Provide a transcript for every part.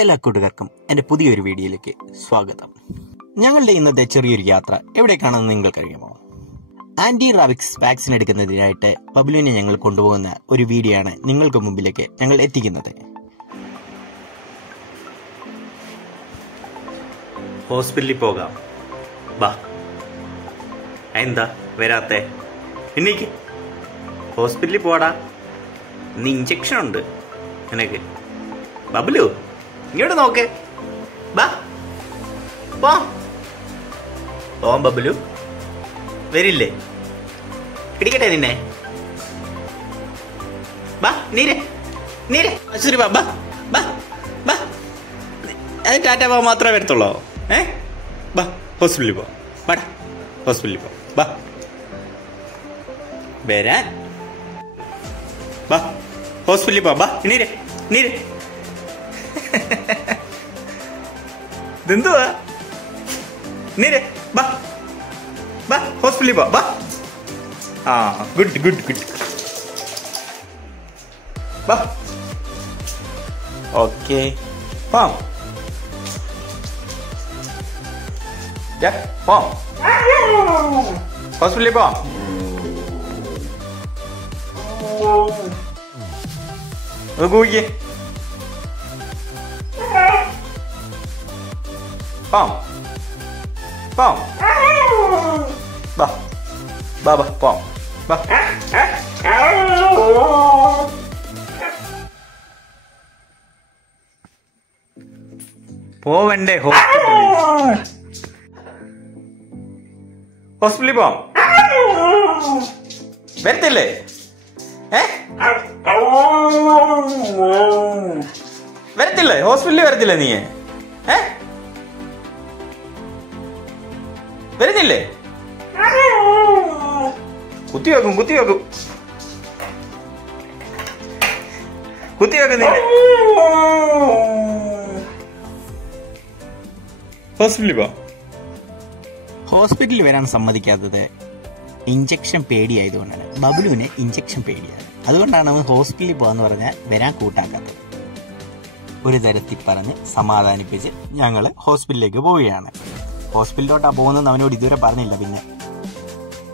എല്ലാ കൂട്ടുകാർക്കും എൻ്റെ പുതിയൊരു വീഡിയോയിലേക്ക് സ്വാഗതം. ഞങ്ങളുടെ ഇന്നത്തെ ചെറിയൊരു യാത്ര എവിടേക്കാണെന്ന് നിങ്ങൾക്കറിയാമോ? ആന്റി റാബിക്സ് വാക്സിൻ എടുക്കുന്നതിനായിട്ട് ബബ്ലുവിനെ ഞങ്ങൾ കൊണ്ടുപോകുന്ന ഒരു വീഡിയോ ആണ് നിങ്ങൾക്ക് മുമ്പിലേക്ക് ഞങ്ങൾ എത്തിക്കുന്നത്. ഹോസ്പിറ്റലിൽ പോകാം, ബാ. എന്താ വരാത്തെ? എനിക്ക് ഹോസ്പിറ്റലിൽ പോടാ, ഇന്ന് ഇഞ്ചക്ഷൻ ഉണ്ട് നിനക്ക്. ബബ്ലു ഇങ്ങോട്ട് നോക്ക്, ബാ പോവാം. ബബ്ലു വരില്ലേ? പിടിക്കട്ടെ നിന്നെ? ബാ നീരെ ശരി, ബാ ബാ ബാ. അത് ടാറ്റ പോവാൻ മാത്രമേ വരത്തുള്ളൂ. ബാ ഹോസ്പിറ്റലിൽ പോ, ബാടാ ഹോസ്പിറ്റലിൽ പോ, ബാ വരാൻ. ബാ ഹോസ്പിറ്റലിൽ പോ, ബാ നീരെ. ഇതെന്തുവാ? നീരെ ബാ ബാ ഹോസ്പിറ്റലിൽ പോ, ബാ. ആ ഗുഡ് ബാ. ഓക്കെ പോം ഹോസ്പിറ്റലിൽ പോ. അത് കൂടിക്കേ. പോം ബാ ബാ ബാ പോം ബാ. പോവണ്ടേ ഹോസ്പിറ്റലിൽ പോം? വരത്തില്ലേ? വരത്തില്ലേ ഹോസ്പിറ്റലിൽ? വരത്തില്ലേ നീ? വരുന്നില്ലേ? കുത്തിവെക്കും നിന്നെ. ഹോസ്പിറ്റലിൽ വരാൻ സമ്മതിക്കാത്തത് ഇഞ്ചക്ഷൻ പേടിയായതുകൊണ്ടാണ്. ബബ്ലുവിന് ഇഞ്ചക്ഷൻ പേടിയാണ്. അതുകൊണ്ടാണ് അവൻ ഹോസ്പിറ്റലിൽ പോകാന്ന് പറഞ്ഞാൽ വരാൻ കൂട്ടാക്കാത്തത്. ഒരു തരത്തിൽ പറഞ്ഞ് സമാധാനിപ്പിച്ച് ഞങ്ങൾ ഹോസ്പിറ്റലിലേക്ക് പോവുകയാണ്. ഹോസ്പിറ്റലിലോട്ടാ പോകുന്നത് അവനോട് ഇതുവരെ പറഞ്ഞില്ല. പിന്നെ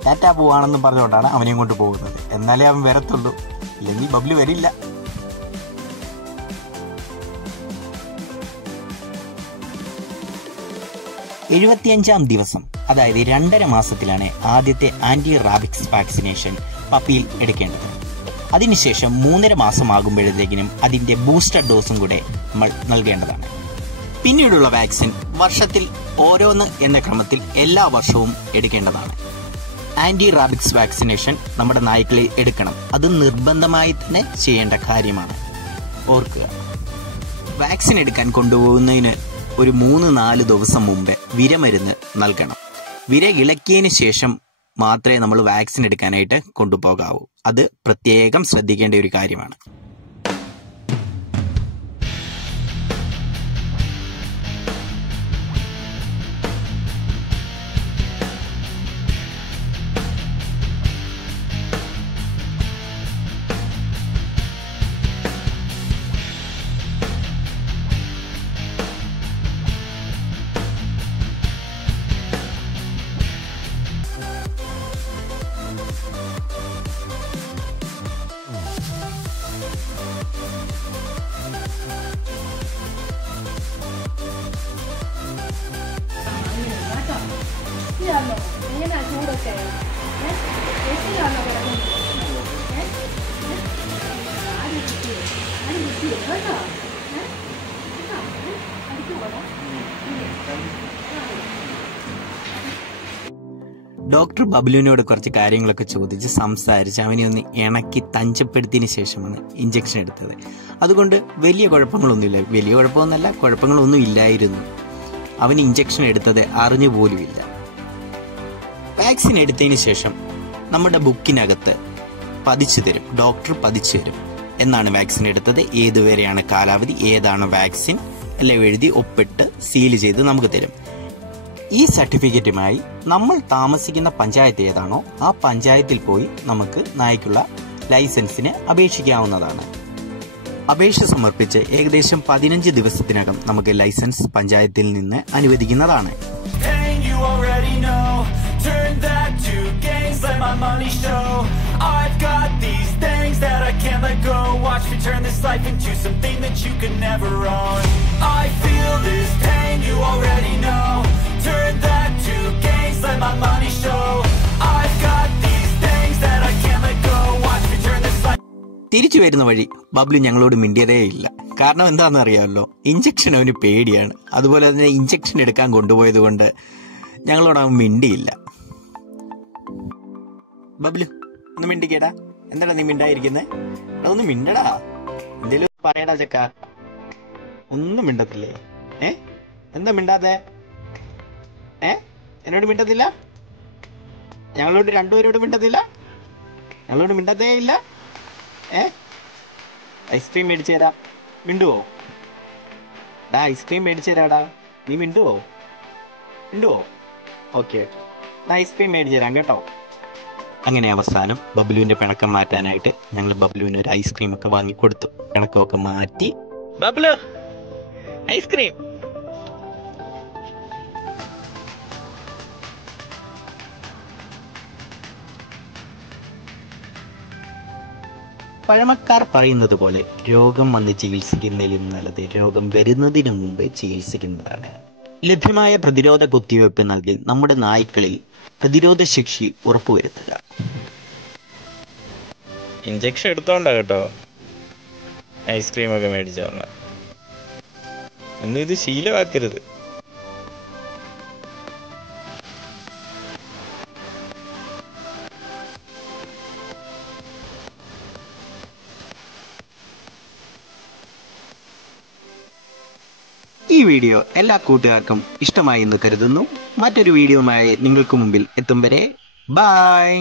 ടാറ്റ പോവാണെന്നും പറഞ്ഞുകൊണ്ടാണ് അവനെയും കൊണ്ട് പോകുന്നത്. എന്നാലേ അവൻ വരത്തുള്ളൂ, ഇല്ലെങ്കിൽ ബബ്ലു വരില്ല. എഴുപത്തിയഞ്ചാം ദിവസം, അതായത് 2.5 മാസത്തിലാണ് ആദ്യത്തെ ആന്റി റാബിക്സ് വാക്സിനേഷൻ പപ്പിയിൽ എടുക്കേണ്ടത്. അതിനുശേഷം 3.5 മാസമാകുമ്പോഴത്തേക്കിനും അതിന്റെ ബൂസ്റ്റർ ഡോസും കൂടെ നമ്മൾ നൽകേണ്ടതാണ്. പിന്നീടുള്ള വാക്സിൻ വർഷത്തിൽ ഓരോന്ന് എന്ന ക്രമത്തിൽ എല്ലാ വർഷവും എടുക്കേണ്ടതാണ്. ആന്റി റാബിക്സ് വാക്സിനേഷൻ നമ്മുടെ നായ്ക്കളിൽ എടുക്കണം. അത് നിർബന്ധമായി തന്നെ ചെയ്യേണ്ട കാര്യമാണ്. ഓർക്കുക, വാക്സിൻ എടുക്കാൻ കൊണ്ടുപോകുന്നതിന് ഒരു 3-4 ദിവസം മുമ്പ് വിരമരുന്ന് നൽകണം. വിര ഇളക്കിയതിന് ശേഷം മാത്രമേ നമ്മൾ വാക്സിൻ എടുക്കാനായിട്ട് കൊണ്ടുപോകാവൂ. അത് പ്രത്യേകം ശ്രദ്ധിക്കേണ്ട ഒരു കാര്യമാണ്. ഡോക്ടർ ബബ്ലുവിനോട് കുറച്ച് കാര്യങ്ങളൊക്കെ ചോദിച്ച് സംസാരിച്ച് അവനെ ഒന്ന് ഇണക്കി തഞ്ചപ്പെടുത്തിയതിന് ശേഷമാണ് ഇഞ്ചക്ഷൻ എടുത്തത്. അതുകൊണ്ട് വലിയ കുഴപ്പങ്ങളൊന്നും ഇല്ലായിരുന്നു. അവൻ ഇഞ്ചക്ഷൻ എടുത്തത് അറിഞ്ഞു പോലുമില്ല. വാക്സിൻ എടുത്തതിന് ശേഷം നമ്മുടെ ബുക്കിനകത്ത് ഡോക്ടർ പതിച്ചു തരും എന്നാണ് വാക്സിൻ എടുത്തത്, ഏതുവരെയാണ് കാലാവധി, ഏതാണ് വാക്സിൻ എല്ലാം എഴുതി ഒപ്പിട്ട് സീൽ ചെയ്ത് നമുക്ക് തരും. ഈ സർട്ടിഫിക്കറ്റുമായി നമ്മൾ താമസിക്കുന്ന പഞ്ചായത്ത് ഏതാണോ ആ പഞ്ചായത്തിൽ പോയി നമുക്ക് നായ്ക്കുള്ള ലൈസൻസിന് അപേക്ഷിക്കാവുന്നതാണ്. അപേക്ഷ സമർപ്പിച്ച് ഏകദേശം 15 ദിവസത്തിനകം നമുക്ക് ലൈസൻസ് പഞ്ചായത്തിൽ നിന്ന് അനുവദിക്കുന്നതാണ്. Turn that to gains, let my money show. I've got these things that I can't let go. Watch me turn this life into something that you could never own. I feel this pain, you already know. Turn that to gains, let my money show. I've got these things that I can't let go. Watch me turn this life. തിരിച്ചു വരുന്ന വഴി ബബ്ലു ഞങ്ങളോട് മിണ്ടിയതേ ഇല്ല. കാരണം എന്താണെന്ന് അറിയാമല്ലോ, injection അവന് പേടിയാണ്. അതുപോലെ തന്നെ ഇഞ്ചക്ഷൻ എടുക്കാൻ കൊണ്ടുപോയത് കൊണ്ട് ഞങ്ങളോട് അവൻ മിണ്ടിയില്ല. ബബ്ലു ഒന്ന് മിണ്ടിക്കേടാ. എന്താടാ നീ മിണ്ടായിരിക്കുന്നേ? ഒന്ന് മിണ്ടടാ, എന്തേലും പറയടാ ചക്ക. ഒന്നും മിണ്ടത്തില്ലേ? എന്താ മിണ്ടാതെ? എന്നോട് മിണ്ടത്തില്ല? ഞങ്ങളോട് രണ്ടുപേരോട് മിണ്ടത്തില്ല? ഞങ്ങളോട് മിണ്ടത്തേ ഇല്ല? ഐസ്ക്രീം മേടിച്ചു തരാം, മിണ്ടുവോ? ഐസ്ക്രീം മേടിച്ചു തരാടാ, നീ മിണ്ടുവോ? ഓക്കെ, ഐസ്ക്രീം മേടിച്ചു തരാം കേട്ടോ. അങ്ങനെ അവസാനം ബബ്ലുവിന്റെ പിണക്കം മാറ്റാനായിട്ട് ഞങ്ങൾ ബബ്ലുവിന് ഒരു ഐസ്ക്രീം ഒക്കെ വാങ്ങിക്കൊടുത്തു. പിണക്കമൊക്കെ മാറ്റി ബബ്ലു ഐസ്ക്രീം. പഴമക്കാർ പറയുന്നത് പോലെ രോഗം വന്ന് ചികിത്സിക്കുന്നതിലും നല്ലത് രോഗം വരുന്നതിന് മുമ്പ് ചികിത്സിക്കുന്നതാണ്. ലഭ്യമായ പ്രതിരോധ കുത്തിവയ്പ് നൽകി നമ്മുടെ നായ്ക്കളിൽ പ്രതിരോധ ശേഷി ഉറപ്പുവരുത്തുക. ഇഞ്ചക്ഷൻ എടുത്തോണ്ടാ കേട്ടോ ഐസ്ക്രീമൊക്കെ മേടിച്ചോളാം. ഒന്നും ഇത് ശീലമാക്കരുത്. ഈ വീഡിയോ എല്ലാ കൂട്ടുകാർക്കും ഇഷ്ടമായി എന്ന് കരുതുന്നു. മറ്റൊരു വീഡിയോയുമായി നിങ്ങൾക്ക് മുമ്പിൽ എത്തും വരെ ബൈ.